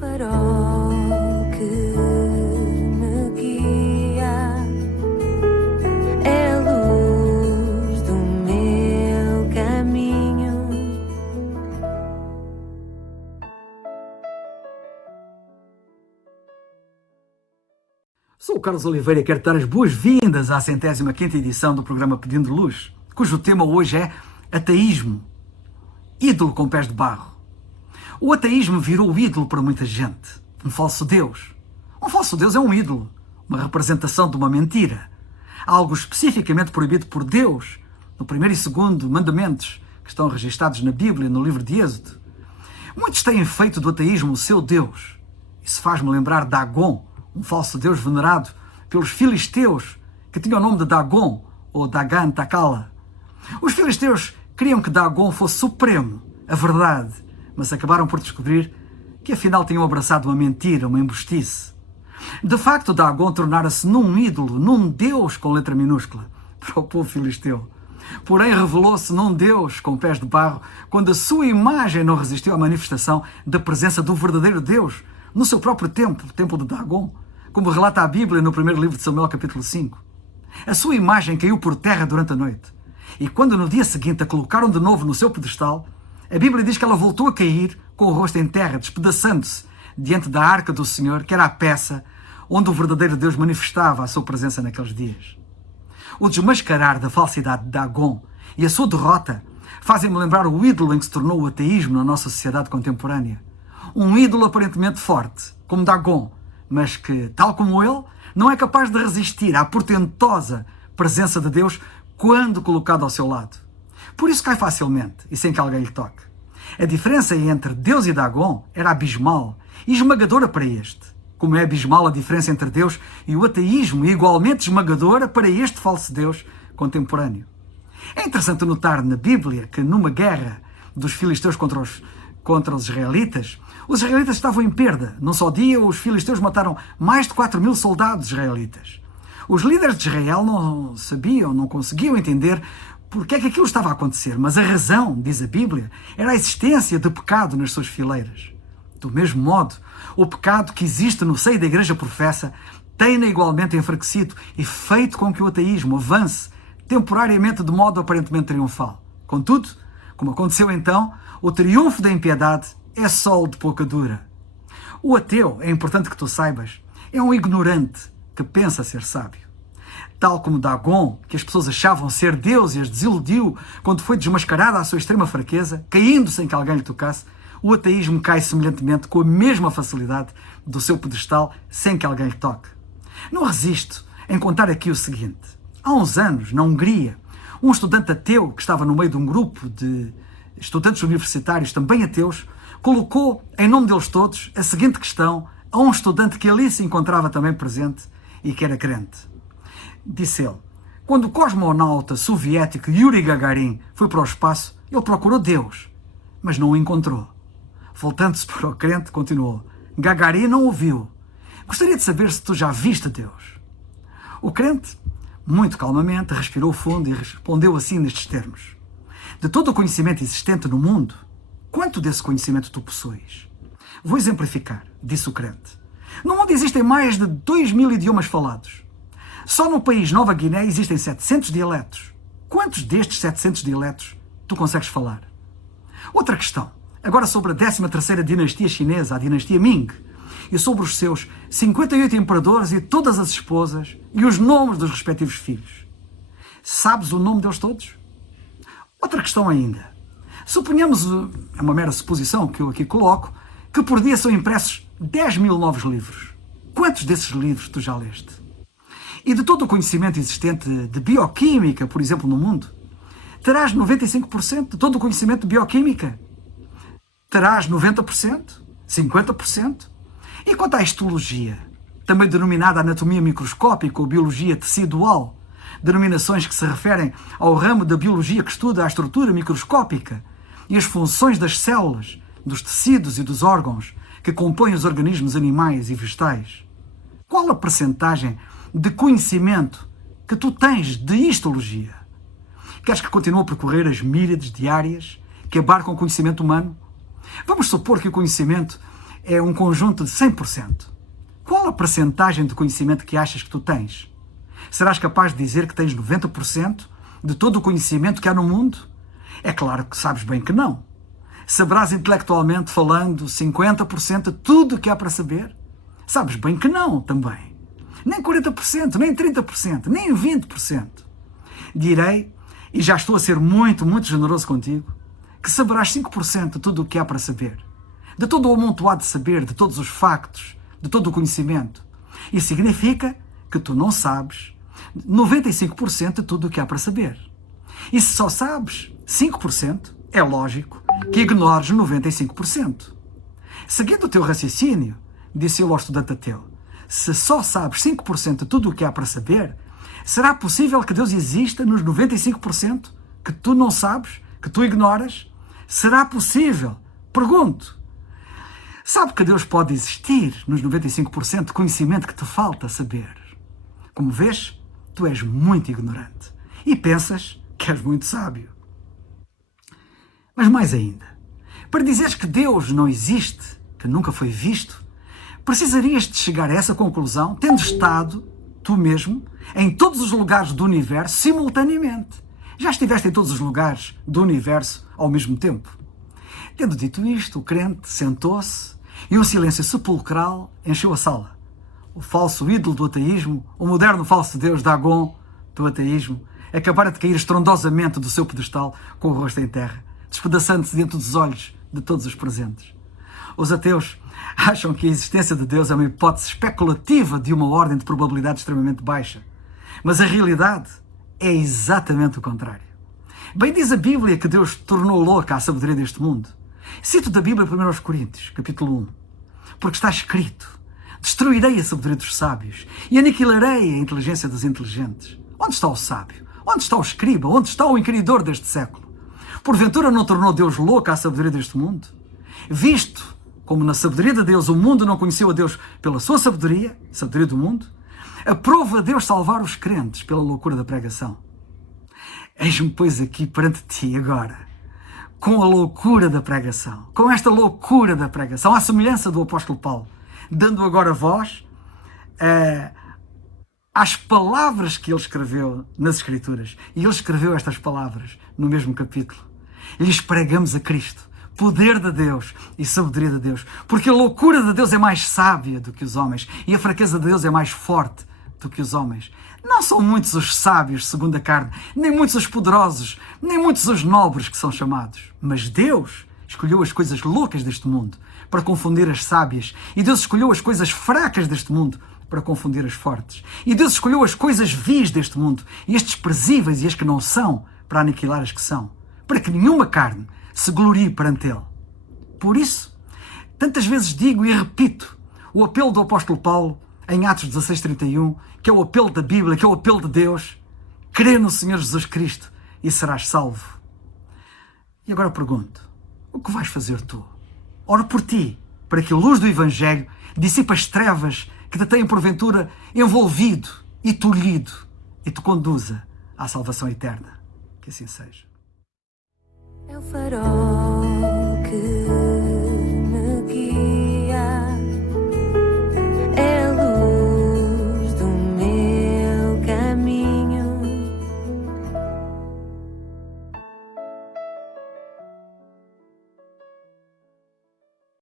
farol que me guia, é a luz do meu caminho. Sou o Carlos Oliveira e quero dar as boas-vindas à 105ª edição do programa Pedindo Luz, cujo tema hoje é ateísmo, ídolo com pés de barro. O ateísmo virou ídolo para muita gente, um falso Deus. Um falso Deus é um ídolo, uma representação de uma mentira, algo especificamente proibido por Deus no primeiro e segundo mandamentos que estão registados na Bíblia, no livro de Êxodo. Muitos têm feito do ateísmo o seu Deus. Isso faz-me lembrar Dagon, um falso Deus venerado pelos filisteus, que tinha o nome de Dagon, ou Dagan Takala. Os filisteus queriam que Dagon fosse supremo, a verdade, mas acabaram por descobrir que afinal tinham abraçado uma mentira, uma embustice. De facto, Dagon tornara-se num ídolo, num Deus com letra minúscula, para o povo filisteu. Porém, revelou-se num Deus com pés de barro, quando a sua imagem não resistiu à manifestação da presença do verdadeiro Deus no seu próprio templo, o templo de Dagon, como relata a Bíblia no primeiro livro de Samuel, capítulo 5. A sua imagem caiu por terra durante a noite, e quando no dia seguinte a colocaram de novo no seu pedestal, a Bíblia diz que ela voltou a cair com o rosto em terra, despedaçando-se diante da arca do Senhor, que era a peça onde o verdadeiro Deus manifestava a sua presença naqueles dias. O desmascarar da falsidade de Dagon e a sua derrota fazem-me lembrar o ídolo em que se tornou o ateísmo na nossa sociedade contemporânea. Um ídolo aparentemente forte, como Dagon, mas que, tal como ele, não é capaz de resistir à portentosa presença de Deus quando colocado ao seu lado. Por isso cai facilmente e sem que alguém lhe toque. A diferença entre Deus e Dagon era abismal e esmagadora para este, como é abismal a diferença entre Deus e o ateísmo, e igualmente esmagadora para este falso Deus contemporâneo. É interessante notar na Bíblia que numa guerra dos filisteus contra os israelitas estavam em perda. Num só dia, os filisteus mataram mais de 4.000 soldados israelitas. Os líderes de Israel não sabiam, não conseguiam entender porque é que aquilo estava a acontecer, mas a razão, diz a Bíblia, era a existência de pecado nas suas fileiras. Do mesmo modo, o pecado que existe no seio da Igreja professa tem-na igualmente enfraquecido e feito com que o ateísmo avance temporariamente de modo aparentemente triunfal. Contudo, como aconteceu então, o triunfo da impiedade é sol de pouca dura. O ateu, é importante que tu saibas, é um ignorante que pensa ser sábio. Tal como Dagon, que as pessoas achavam ser Deus e as desiludiu quando foi desmascarada a sua extrema fraqueza, caindo sem que alguém lhe tocasse, o ateísmo cai semelhantemente com a mesma facilidade do seu pedestal sem que alguém lhe toque. Não resisto em contar aqui o seguinte. Há uns anos, na Hungria, um estudante ateu que estava no meio de um grupo de estudantes universitários também ateus, colocou, em nome deles todos, a seguinte questão a um estudante que ali se encontrava também presente e que era crente. Disse ele: quando o cosmonauta soviético Yuri Gagarin foi para o espaço, ele procurou Deus, mas não o encontrou. Voltando-se para o crente, continuou: Gagarin não o viu. Gostaria de saber se tu já viste Deus. O crente, muito calmamente, respirou fundo e respondeu assim nestes termos: de todo o conhecimento existente no mundo, quanto desse conhecimento tu possuis? Vou exemplificar, disse o crente. No mundo existem mais de 2.000 idiomas falados. Só no país Nova Guiné existem 700 dialetos. Quantos destes 700 dialetos tu consegues falar? Outra questão, agora sobre a 13ª dinastia chinesa, a dinastia Ming, e sobre os seus 58 imperadores e todas as esposas e os nomes dos respectivos filhos. Sabes o nome deles todos? Outra questão ainda. Suponhamos, é uma mera suposição que eu aqui coloco, que por dia são impressos 10.000 novos livros. Quantos desses livros tu já leste? E de todo o conhecimento existente de bioquímica, por exemplo, no mundo, terás 95% de todo o conhecimento de bioquímica? Terás 90%? 50%? E quanto à histologia, também denominada anatomia microscópica ou biologia tecidual, denominações que se referem ao ramo da biologia que estuda a estrutura microscópica e as funções das células, dos tecidos e dos órgãos que compõem os organismos animais e vegetais. Qual a percentagem de conhecimento que tu tens de histologia? Queres que continue a percorrer as míriades diárias que abarcam o conhecimento humano? Vamos supor que o conhecimento é um conjunto de 100%. Qual a percentagem de conhecimento que achas que tu tens? Serás capaz de dizer que tens 90% de todo o conhecimento que há no mundo? É claro que sabes bem que não. Saberás intelectualmente falando 50% de tudo o que há para saber? Sabes bem que não também. Nem 40%, nem 30%, nem 20%. Direi, e já estou a ser muito, muito generoso contigo, que saberás 5% de tudo o que há para saber. De todo o amontoado de saber, de todos os factos, de todo o conhecimento. Isso significa que tu não sabes 95% de tudo o que há para saber. E se só sabes 5%, é lógico que ignores 95%. Seguindo o teu raciocínio, disse eu ao estudante ateu, se só sabes 5% de tudo o que há para saber, será possível que Deus exista nos 95% que tu não sabes, que tu ignoras? Será possível? Pergunto. Sabe que Deus pode existir nos 95% de conhecimento que te falta saber? Como vês, tu és muito ignorante e pensas que és muito sábio. Mas mais ainda, para dizeres que Deus não existe, que nunca foi visto, precisarias de chegar a essa conclusão tendo estado, tu mesmo, em todos os lugares do universo simultaneamente. Já estiveste em todos os lugares do universo ao mesmo tempo. Tendo dito isto, o crente sentou-se e um silêncio sepulcral encheu a sala. O falso ídolo do ateísmo, o moderno falso deus Dagon do ateísmo, acabara de cair estrondosamente do seu pedestal com o rosto em terra, despedaçando-se diante dos olhos de todos os presentes. Os ateus acham que a existência de Deus é uma hipótese especulativa de uma ordem de probabilidade extremamente baixa. Mas a realidade é exatamente o contrário. Bem diz a Bíblia que Deus tornou louca a sabedoria deste mundo. Cito da Bíblia 1 Coríntios, capítulo 1. Porque está escrito, destruirei a sabedoria dos sábios e aniquilarei a inteligência dos inteligentes. Onde está o sábio? Onde está o escriba? Onde está o inquiridor deste século? Porventura não tornou Deus louca a sabedoria deste mundo? Visto como na sabedoria de Deus o mundo não conheceu a Deus pela sua sabedoria, sabedoria do mundo, aprova Deus salvar os crentes pela loucura da pregação. Eis-me, pois, aqui perante ti agora, com a loucura da pregação, com esta loucura da pregação, à semelhança do apóstolo Paulo, dando agora voz às palavras que ele escreveu nas Escrituras. E ele escreveu estas palavras no mesmo capítulo. Lhes pregamos a Cristo, poder de Deus e sabedoria de Deus, porque a loucura de Deus é mais sábia do que os homens e a fraqueza de Deus é mais forte do que os homens. Não são muitos os sábios segundo a carne, nem muitos os poderosos, nem muitos os nobres que são chamados. Mas Deus escolheu as coisas loucas deste mundo para confundir as sábias. E Deus escolheu as coisas fracas deste mundo para confundir as fortes. E Deus escolheu as coisas vis deste mundo e as desprezíveis e as que não são para aniquilar as que são, para que nenhuma carne se glorie perante Ele. Por isso, tantas vezes digo e repito o apelo do apóstolo Paulo em Atos 16:31, que é o apelo da Bíblia, que é o apelo de Deus: crê no Senhor Jesus Cristo e serás salvo. E agora pergunto, o que vais fazer tu? Oro por ti, para que a luz do Evangelho dissipe as trevas que te têm porventura envolvido e tolhido e te conduza à salvação eterna. Que assim seja. É o farol